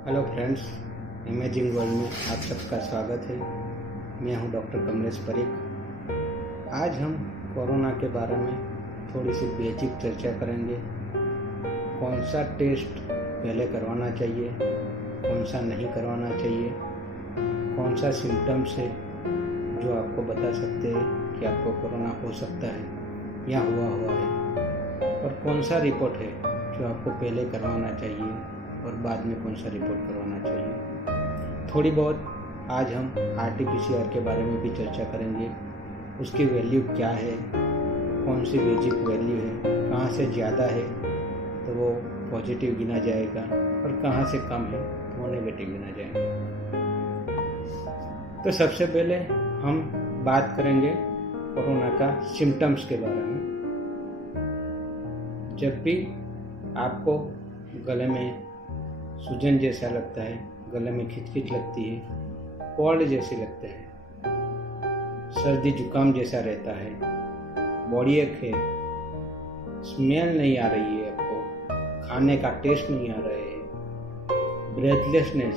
Hello friends, imaging world में आप सबका स्वागत है। मैं हूं डॉक्टर कमलेश परीख। आज हम कोरोना के बारे में थोड़ी सी बेसिक चर्चा करेंगे। कौन सा टेस्ट पहले करवाना चाहिए, कौन सा नहीं करवाना चाहिए, कौन सा सिम्टम्स है जो आपको बता सकते हैं कि आपको कोरोना हो सकता है या हुआ है, और कौन सा रिपोर्ट है जो आपको पहले करवाना चाहिए और बाद में कौन सा रिपोर्ट करवाना चाहिए। थोड़ी बहुत आज हम RT-PCR के बारे में भी चर्चा करेंगे। उसकी वैल्यू क्या है, कौन सी बेसिक वैल्यू है, कहाँ से ज़्यादा है तो वो पॉजिटिव गिना जाएगा और कहाँ से कम है तो वो नेगेटिव गिना जाएगा। तो सबसे पहले हम बात करेंगे कोरोना का सिम्टम्स के बारे में। जब भी आपको गले में सूजन जैसा लगता है, गले में खिचखिच लगती है, कोल्ड जैसे लगता है, सर्दी जुकाम जैसा रहता है, बॉडी एक है, स्मेल नहीं आ रही है आपको, खाने का टेस्ट नहीं आ रहा है, ब्रेथलेसनेस,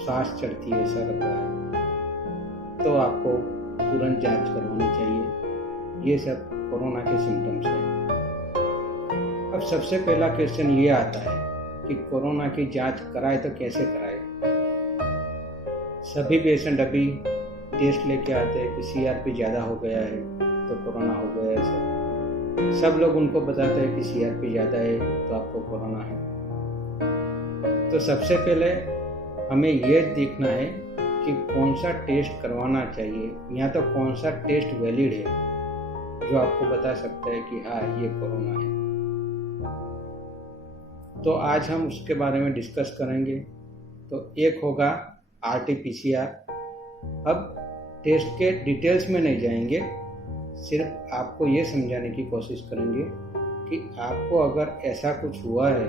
सांस चढ़ती है, ऐसा लग रहा है, तो आपको तुरंत जांच करवानी चाहिए। ये सब कोरोना के सिम्टम्स हैं। अब सबसे पहला क्वेश्चन ये आता है कि कोरोना की जांच कराए तो कैसे कराए। सभी पेशेंट अभी टेस्ट लेके आते हैं कि CRP ज़्यादा हो गया है तो कोरोना हो गया है। सब लोग उनको बताते हैं कि CRP ज़्यादा है तो आपको कोरोना है। तो सबसे पहले हमें ये देखना है कि कौन सा टेस्ट करवाना चाहिए या तो कौन सा टेस्ट वैलिड है जो आपको बता सकता है कि हाँ ये कोरोना है। तो आज हम उसके बारे में डिस्कस करेंगे। तो एक होगा RT-PCR। अब टेस्ट के डिटेल्स में नहीं जाएंगे, सिर्फ आपको ये समझाने की कोशिश करेंगे कि आपको अगर ऐसा कुछ हुआ है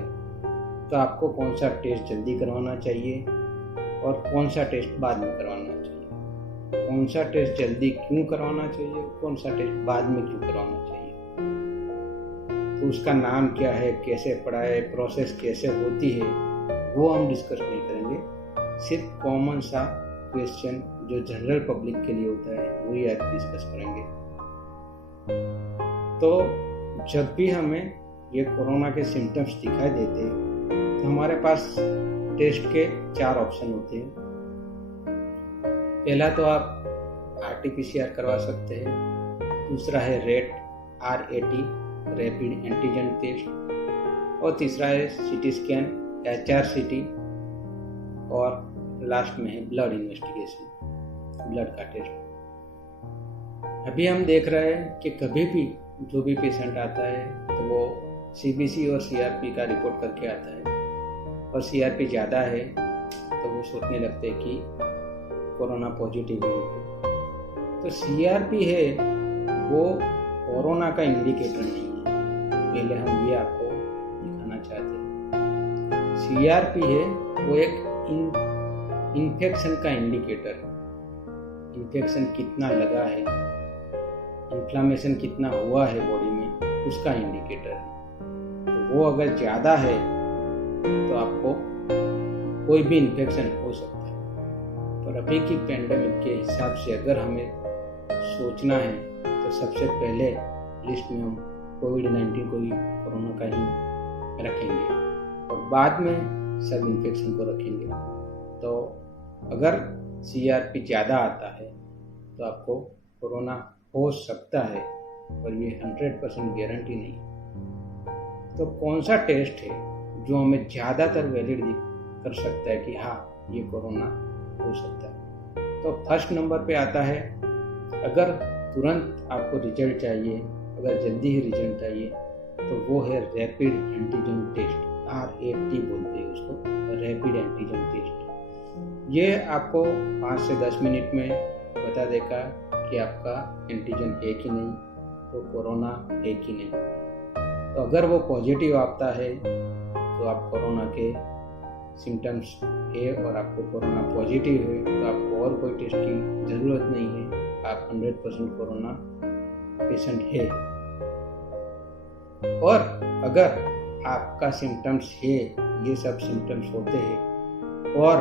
तो आपको कौन सा टेस्ट जल्दी करवाना चाहिए और कौन सा टेस्ट बाद में करवाना चाहिए, कौन सा टेस्ट जल्दी क्यों करवाना चाहिए, कौन सा टेस्ट बाद में क्यों करवाना चाहिए। तो उसका नाम क्या है, कैसे पड़ा है, प्रोसेस कैसे होती है, वो हम डिस्कस नहीं करेंगे। सिर्फ कॉमन सा क्वेश्चन जो जनरल पब्लिक के लिए होता है वही आज डिस्कस करेंगे। तो जब भी हमें ये कोरोना के सिम्टम्स दिखाई देते हैं तो हमारे पास टेस्ट के 4 ऑप्शन होते हैं। पहला तो आप RT-PCR करवा सकते हैं, दूसरा है RAT रैपिड एंटीजन टेस्ट, और तीसरा है CT स्कैन HRCT, और लास्ट में है ब्लड इन्वेस्टिगेशन, ब्लड का टेस्ट। अभी हम देख रहे हैं कि कभी भी जो भी पेशेंट आता है तो वो CBC और CRP का रिपोर्ट करके आता है, और CRP ज़्यादा है तो वो सोचने लगते हैं कि कोरोना पॉजिटिव है। तो CRP है वो कोरोना का इंडिकेटर नहीं है, पहले हम ये आपको दिखाना चाहते हैं। CRP है वो एक इन्फेक्शन का इंडिकेटर है। इन्फेक्शन कितना लगा है, इन्फ्लामेशन कितना हुआ है बॉडी में, उसका इंडिकेटर है। तो वो अगर ज़्यादा है तो आपको कोई भी इन्फेक्शन हो सकता है। पर अभी की पेंडेमिक के हिसाब से अगर हमें सोचना है तो सबसे पहले लिस्ट में हम कोविड-19 को ही, कोरोना का ही रखेंगे, और बाद में सब इन्फेक्शन को रखेंगे। तो अगर CRP ज़्यादा आता है तो आपको कोरोना हो सकता है, पर ये 100% गारंटी नहीं। तो कौन सा टेस्ट है जो हमें ज़्यादातर वैलिड कर सकता है कि हाँ ये कोरोना हो सकता है। तो फर्स्ट नंबर पे आता है, अगर तुरंत आपको रिजल्ट चाहिए, अगर जल्दी ही रिजल्ट चाहिए तो वो है रैपिड एंटीजन टेस्ट, RAT बोलते हैं उसको, रैपिड एंटीजन टेस्ट। ये आपको 5 से 10 मिनट में बता देगा कि आपका एंटीजन है कि नहीं, तो कोरोना है कि नहीं। तो अगर वो पॉजिटिव आता है तो आप कोरोना के सिम्टम्स है और आपको कोरोना पॉजिटिव है तो आपको और कोई टेस्ट की ज़रूरत नहीं है, आप 100% कोरोना पेशेंट है। और अगर आपका सिम्टम्स है, ये सब सिम्टम्स होते हैं, और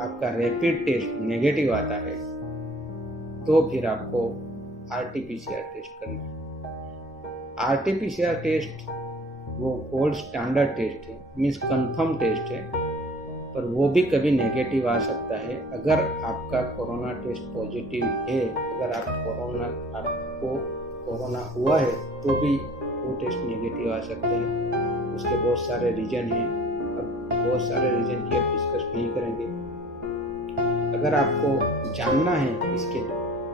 आपका रैपिड टेस्ट नेगेटिव आता है तो फिर आपको RT-PCR टेस्ट करना है। RT-PCR टेस्ट वो गोल्ड स्टैंडर्ड टेस्ट है, मीन्स कंफर्म टेस्ट है, पर वो भी कभी नेगेटिव आ सकता है। अगर आपका कोरोना टेस्ट पॉजिटिव है, अगर आपको कोरोना हुआ है तो भी वो टेस्ट नेगेटिव आ सकता है। उसके बहुत सारे रीजन हैं, अब बहुत सारे रीजन की अब डिस्कस नहीं करेंगे। अगर आपको जानना है इसके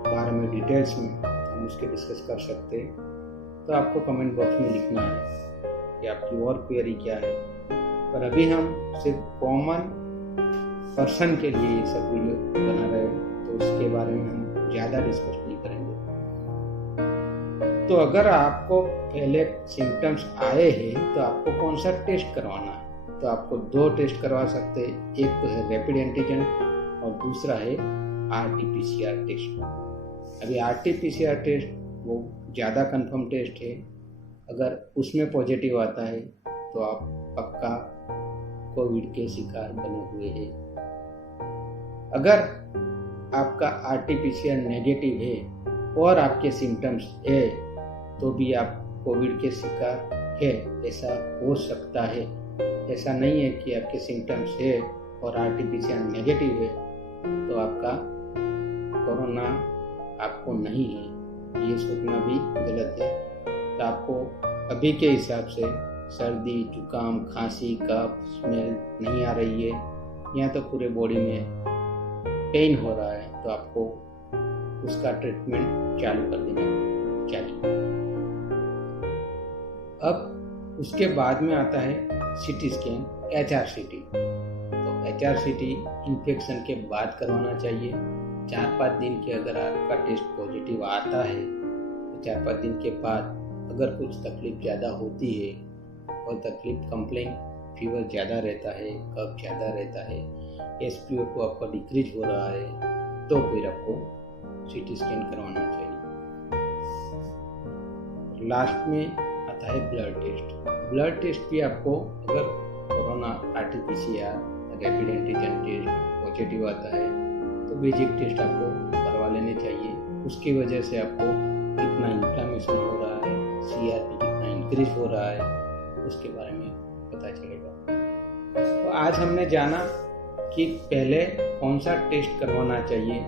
बारे में डिटेल्स में, हम उसके डिस्कस कर सकते हैं, तो आपको कमेंट बॉक्स में लिखना है कि आपकी और क्वेरी क्या है। पर अभी हम सिर्फ कॉमन पर्सन के लिए ये सब वीडियो बना रहे हैं, तो उसके बारे में हम ज़्यादा डिस्कस नहीं करेंगे। तो अगर आपको पहले सिम्टम्स आए हैं तो आपको कौन सा टेस्ट करवाना है? तो आपको 2 टेस्ट करवा सकते हैं, एक तो है रैपिड एंटीजन और दूसरा है RT-PCR टेस्ट। अभी RT-PCR टेस्ट वो ज़्यादा कंफर्म टेस्ट है। अगर उसमें पॉजिटिव आता है तो आप पक्का कोविड के शिकार बने हुए हैं। अगर आपका RT-PCR नेगेटिव है और आपके सिम्टम्स है तो भी आप कोविड के शिकार है, ऐसा हो सकता है। ऐसा नहीं है कि आपके सिम्टम्स है और RT-PCR नेगेटिव है तो आपका कोरोना आपको नहीं है, ये सोचना भी गलत है। तो आपको अभी के हिसाब से सर्दी, जुकाम, खांसी, कफ, स्मेल नहीं आ रही है या तो पूरे बॉडी में पेन हो रहा है तो आपको उसका ट्रीटमेंट चालू कर देना चाहिए। अब उसके बाद में आता है CT स्कैन, HRCT। तो HRCT इन्फेक्शन के बाद करवाना चाहिए। 4-5 दिन के अगर आपका टेस्ट पॉजिटिव आता है तो 4-5 दिन के बाद अगर कुछ तकलीफ ज़्यादा होती है और तकलीफ कंप्लेन फीवर ज़्यादा रहता है, कफ ज़्यादा रहता है, SpO2 आपका डिक्रीज हो रहा है, तो फिर आपको CT स्कैन करवाना चाहिए। लास्ट में आता है ब्लड टेस्ट। ब्लड टेस्ट भी आपको अगर corona RT-PCR rapid antigen test positive आता है तो बेसिक टेस्ट आपको करवा लेने चाहिए। उसकी वजह से आपको कितना इन्फ्लामेशन हो रहा है, CRP कितना इंक्रीज हो रहा है, उसके बारे में पता चलेगा। तो आज हमने जाना कि पहले कौन सा टेस्ट करवाना चाहिए।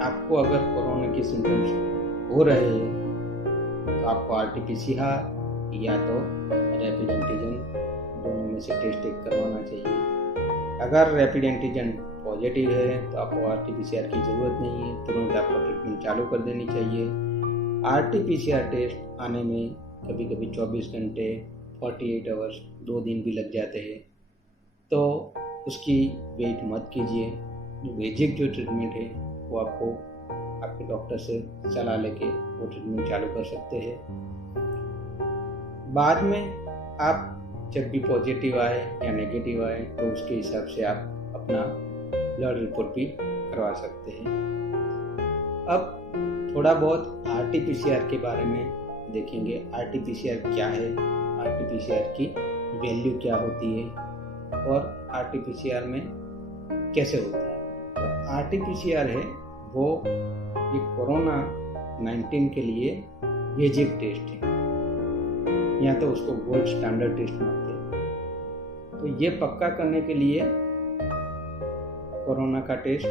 आपको अगर कोरोना के सिम्टम्स हो रहे हैं तो आपको RT-PCR या तो रैपिड एंटीजन, दोनों में से टेस्ट एक करवाना चाहिए। अगर रैपिड एंटीजन पॉजिटिव है तो आपको RT-PCR की ज़रूरत नहीं है, तुरंत आपको ट्रीटमेंट चालू कर देनी चाहिए। RT-PCR टेस्ट आने में कभी कभी 24 घंटे, 48 आवर्स, 2 दिन भी लग जाते हैं, तो उसकी वेट मत कीजिए। बेसिक जो ट्रीटमेंट है वो आपको आपके डॉक्टर से सलाह लेके वो ट्रीटमेंट चालू कर सकते हैं। बाद में आप जब भी पॉजिटिव आए या नेगेटिव आए तो उसके हिसाब से आप अपना ब्लड रिपोर्ट भी करवा सकते हैं। अब थोड़ा बहुत RT-PCR के बारे में देखेंगे। RT-PCR क्या है, RT-PCR की वैल्यू क्या होती है और RT-PCR में कैसे होता है। तो RT-PCR है वो ये कोरोना 19 के लिए बेसिक टेस्ट है, या तो उसको गोल्ड स्टैंडर्ड टेस्ट मानते हैं। तो ये पक्का करने के लिए कोरोना का टेस्ट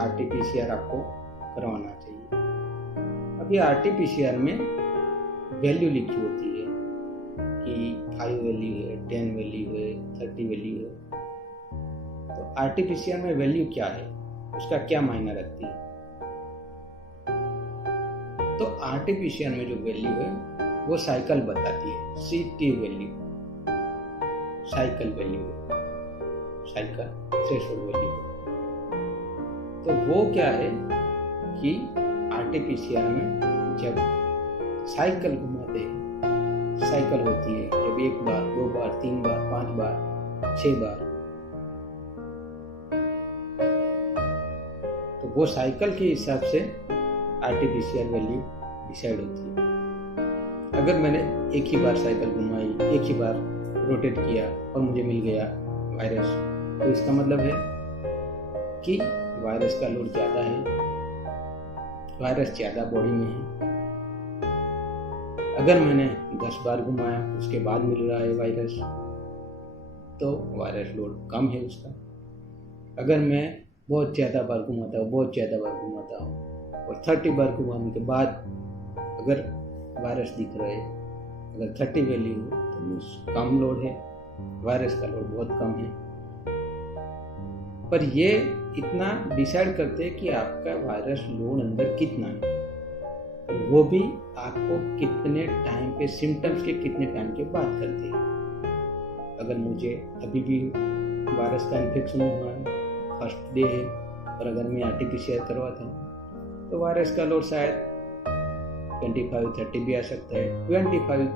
RT-PCR आपको करवाना चाहिए। अभी RT-PCR में वैल्यू लिखी होती है कि 5 वैल्यू है, 10 वैल्यू है, 30 वैल्यू है। तो RT-PCR में वैल्यू क्या है, उसका क्या मायना रखती है? तो RT-PCR में जो वैल्यू है वो साइकिल बताती है, CT value, cycle value, cycle threshold value. तो वो क्या है कि RT-PCR में जब साइकिल घुमाते हैं, साइकिल होती है जब 1 बार, 2 बार, 3 बार, 5 बार, 6 बार, तो वो साइकिल के हिसाब से RT-PCR वैल्यू डिसाइड होती है। अगर मैंने एक ही बार साइकिल घुमाई, एक ही बार रोटेट किया और मुझे मिल गया वायरस, तो इसका मतलब है कि वायरस का लोड ज़्यादा है, वायरस ज़्यादा बॉडी में है। अगर मैंने 10 बार घुमाया उसके बाद मिल रहा है वायरस, तो वायरस लोड कम है उसका। अगर मैं बहुत ज़्यादा बार घुमाता हूँ और 30 बार घुमाने के बाद अगर वायरस दिख रहा है, अगर 30 वैल्यू हो तो कम लोड है, वायरस का लोड बहुत कम है। पर ये इतना डिसाइड करते हैं कि आपका वायरस लोड अंदर कितना है, वो भी आपको कितने टाइम पे, सिम्टम्स के कितने टाइम के बाद करते हैं। अगर मुझे अभी भी वायरस का इन्फेक्शन हुआ है, फर्स्ट डे है, और अगर मैं RT-PCR करवाता हूँ तो वायरस का लोड शायद 25-30 भी आ सकता है। 25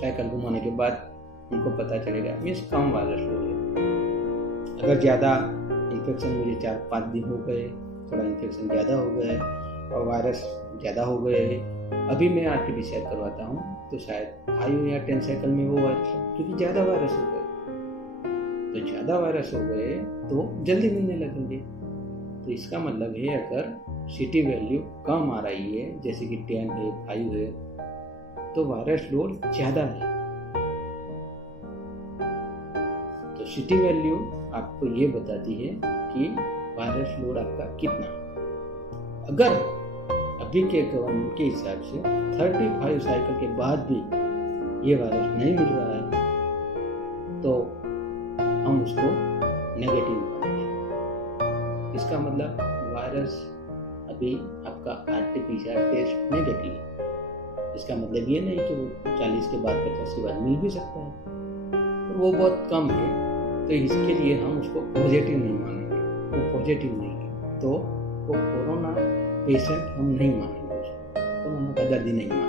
साइकिल घुमाने के बाद उनको पता चलेगा, मीन्स कम वायरस लोड है। अगर ज़्यादा इन्फेक्शन, मुझे 4-5 दिन हो गए, थोड़ा इन्फेक्शन ज़्यादा हो गया है और वायरस ज़्यादा हो गए हैं, अभी मैं RT-PCR करवाता हूँ तो शायद 5 या 10 साइकिल में वो वायरस, क्योंकि ज़्यादा वायरस हो गए, तो ज़्यादा वायरस हो गए तो जल्दी मिलने लगेंगे। तो इसका मतलब है अगर CT वैल्यू कम आ रही है, जैसे कि 10 है, 5 है, तो वायरस लोड ज़्यादा है। तो CT वैल्यू आपको ये बताती है कि वायरस लोड आपका कितना है। अगर अभी के गवर्नमेंट के हिसाब से 35 साइकिल के बाद भी ये वायरस नहीं मिल रहा है तो हम उसको नेगेटिव मानेंगे। इसका मतलब वायरस अभी आपका RT-PCR टेस्ट नेगेटिव है। इसका मतलब ये नहीं कि वो 40 के बाद 50 के बाद मिल भी सकता है, पर वो बहुत कम है, तो इसके लिए हम उसको पॉजिटिव नहीं मानेंगे। वो पॉजिटिव नहीं है तो वो कोरोना पेशेंट हम नहीं मानेंगे, उसको कोरोना का दर्दी नहीं मानेंगे।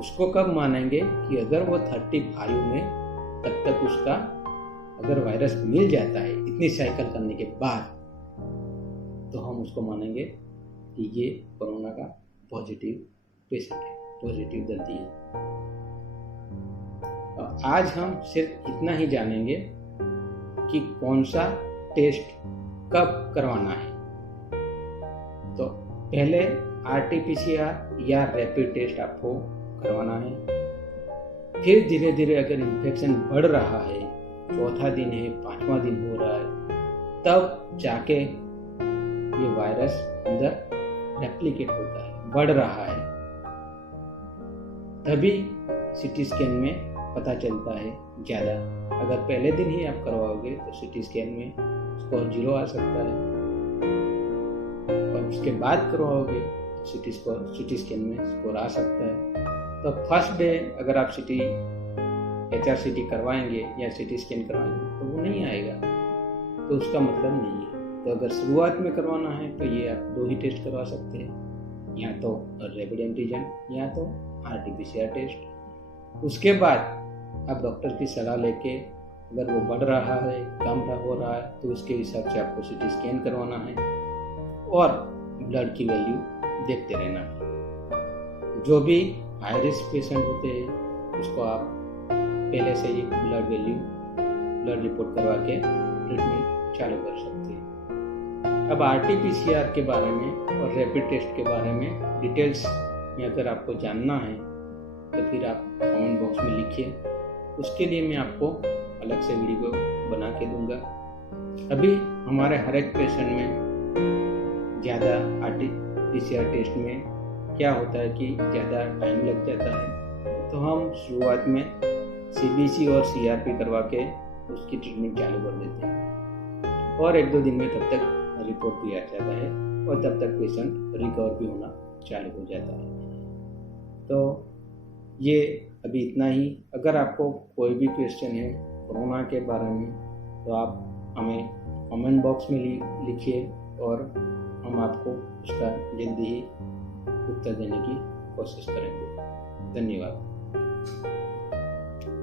उसको कब मानेंगे कि अगर वो 35 में तब तक उसका अगर वायरस मिल जाता है इतनी साइकिल करने के बाद, तो हम उसको मानेंगे कि ये कोरोना का पॉजिटिव पेशेंट है, पॉजिटिव दर्दी है। आज हम सिर्फ इतना ही जानेंगे कि कौन सा टेस्ट कब करवाना है। तो पहले RT-PCR या रैपिड टेस्ट आपको करवाना है। फिर धीरे धीरे अगर इन्फेक्शन बढ़ रहा है, चौथा दिन है, 5वां दिन हो रहा है, तब जाके ये वायरस अंदर रेप्लिकेट होता है, बढ़ रहा है, तभी CT स्कैन में पता चलता है ज़्यादा। अगर पहले दिन ही आप करवाओगे तो CT स्कैन में स्कोर 0 आ सकता है, और उसके बाद करवाओगे तो CT स्कैन में स्कोर आ सकता है। तो फर्स्ट डे अगर आप HRCT करवाएंगे या CT स्कैन करवाएंगे तो वो नहीं आएगा, तो उसका मतलब नहीं है। तो अगर शुरुआत में करवाना है तो ये आप 2 ही टेस्ट करवा सकते हैं, या तो रैपिड एंटीजन या तो RT-PCR टेस्ट। उसके बाद आप डॉक्टर की सलाह लेके, अगर वो बढ़ रहा है, कम हो रहा है, तो उसके हिसाब से आपको CT स्कैन करवाना है और ब्लड की वैल्यू देखते रहना है। जो भी हाई रिस्क पेशेंट होते हैं उसको आप पहले से ही ब्लड रिपोर्ट करवा के ट्रीटमेंट चालू कर सकते हैं। अब RT-PCR के बारे में और रैपिड टेस्ट के बारे में डिटेल्स में अगर आपको जानना है तो फिर आप कमेंट बॉक्स में लिखिए, उसके लिए मैं आपको अलग से वीडियो बना के दूंगा। अभी हमारे हर एक पेशेंट में ज़्यादा RT-PCR टेस्ट में क्या होता है कि ज़्यादा टाइम लग जाता है, तो हम शुरुआत में CBC और CRP करवा के उसकी ट्रीटमेंट चालू कर देते हैं, और 1-2 दिन में तब तक रिपोर्ट भी आ जाता है और तब तक पेशेंट रिकवर भी होना चालू हो जाता है। तो ये अभी इतना ही। अगर आपको कोई भी क्वेश्चन है कोरोना के बारे में तो आप हमें कमेंट बॉक्स में लिखिए और हम आपको उसका जल्दी ही उत्तर देने की कोशिश करेंगे। धन्यवाद।